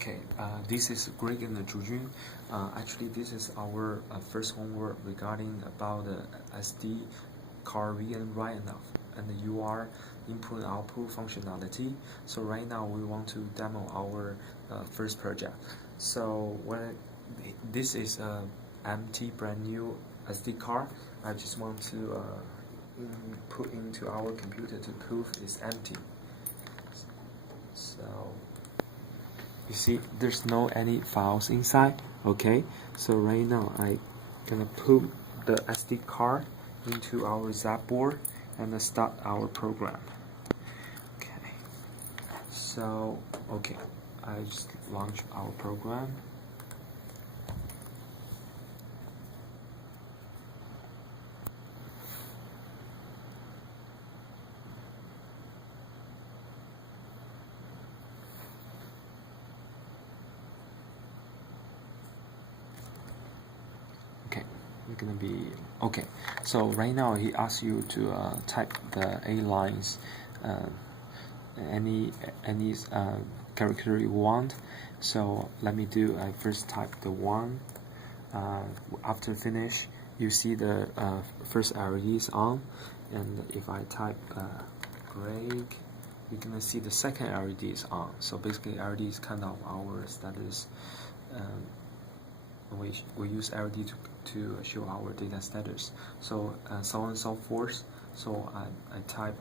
Okay, this is Greg and Zhujun. Actually, this is our first homework regarding about the SD card read and write and the UR input and output functionality. So right now we want to demo our first project. So this is a empty brand new SD card. I just want to put into our computer to prove it's empty. So you see there's no any files inside. Okay, so right now I gonna put the SD card into our zap board and start our program. Okay, so okay, I just launch our program. Okay, it's gonna be okay. So right now he asks you to type the A lines, any character you want. So let me do. I first type the 1. After finish, you see the first LED is on, and if I type Greg, you're gonna see the second LED is on. So basically, LED is kind of our status. We use LED to show our data status. So so on and so forth. So I type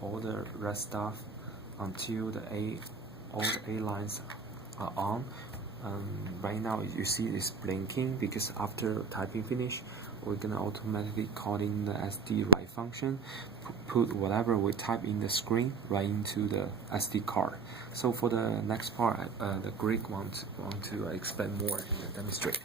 all the rest stuff until all the A lines are on. Right now you see it's blinking because after typing finish, we're gonna automatically call in the SD write function, put whatever we type in the screen right into the SD card. So for the next part, the Greg want to explain more and demonstrate.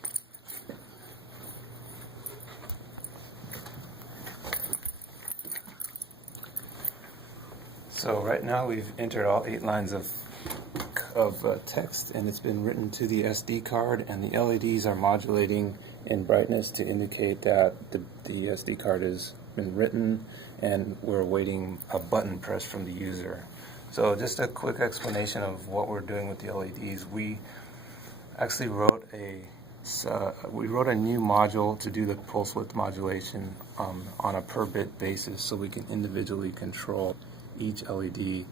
So right now we've entered all 8 lines of text, and it's been written to the SD card, and the LEDs are modulating in brightness to indicate that the SD card has been written, and we're awaiting a button press from the user. So just a quick explanation of what we're doing with the LEDs. We actually wrote a new module to do the pulse width modulation on a per bit basis, so we can individually control each LED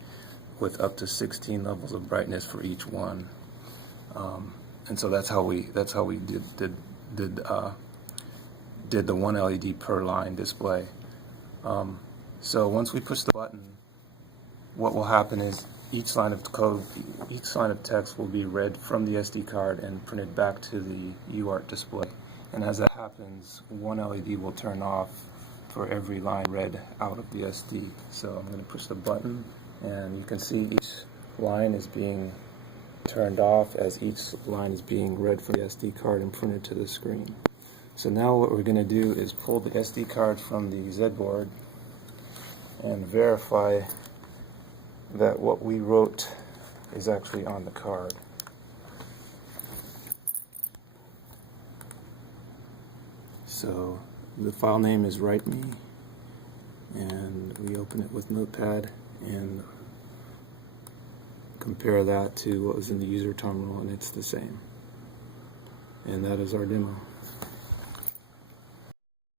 with up to 16 levels of brightness for each one, and so that's how we did the 1 LED per line display. So once we push the button, what will happen is each line of text will be read from the SD card and printed back to the UART display. And as that happens, 1 LED will turn off for every line read out of the SD. So I'm going to push the button, and you can see each line is being turned off as each line is being read from the SD card and printed to the screen. So now what we're going to do is pull the SD card from the Z board and verify that what we wrote is actually on the card. So the file name is WriteMe, and we open it with Notepad and compare that to what was in the user terminal, and it's the same. And that is our demo.